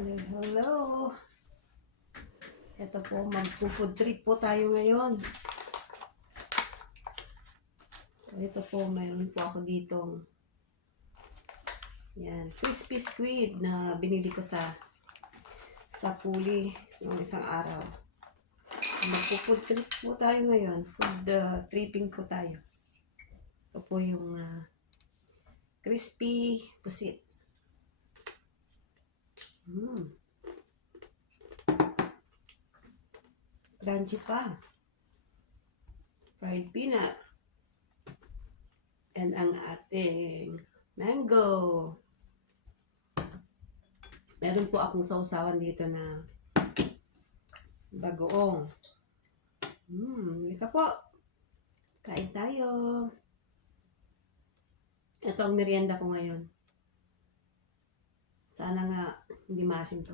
Hello, hello. Ito po, mag-food trip po tayo ngayon. So, ito po, mayroon po ako ditong yan, crispy squid na binili ko sa Puli noong isang araw. Mag-food trip po tayo ngayon. Food tripping po tayo. Ito po yung crispy pusit. Crunchy pa. Fried peanuts. And ang ating mango. Meron po akong sausawan dito na bagoong. Ika po. Kain tayo. Ito ang merienda ko ngayon. Sana nga hindi maasim to.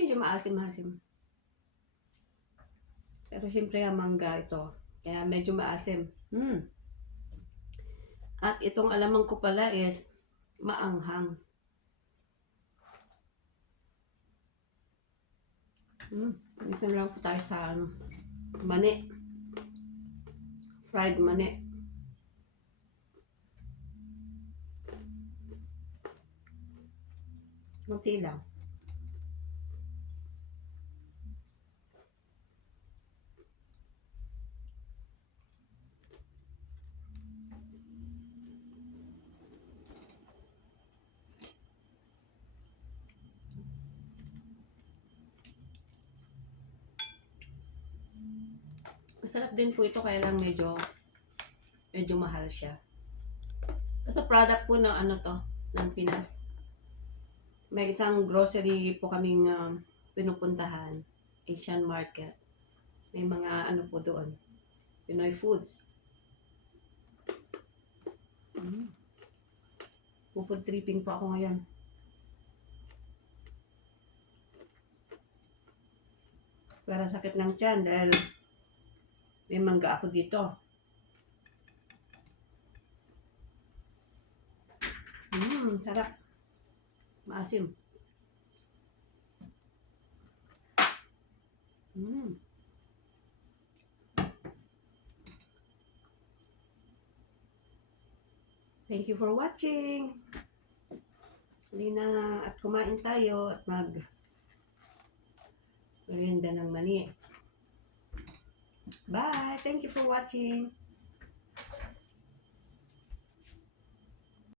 Medyo maasim-maasim. Pero siyempre ang mangga ito. Kaya medyo maasim. At itong alamang ko pala is maanghang. Ito lang po tayo sa mani. Fried mani. Munti lang. Masarap din po ito, kaya lang medyo mahal siya. Ito product po ng ng Pinas. May isang grocery po kaming pinupuntahan, Asian market. May mga po doon, Pinoy foods. Food tripping po ako ngayon. Para sakit ng tiyan dahil may mangga ako dito. Sarap. Maasim. Thank you for watching. Hindi na at kumain tayo at merienda ng mani. Bye! Thank you for watching.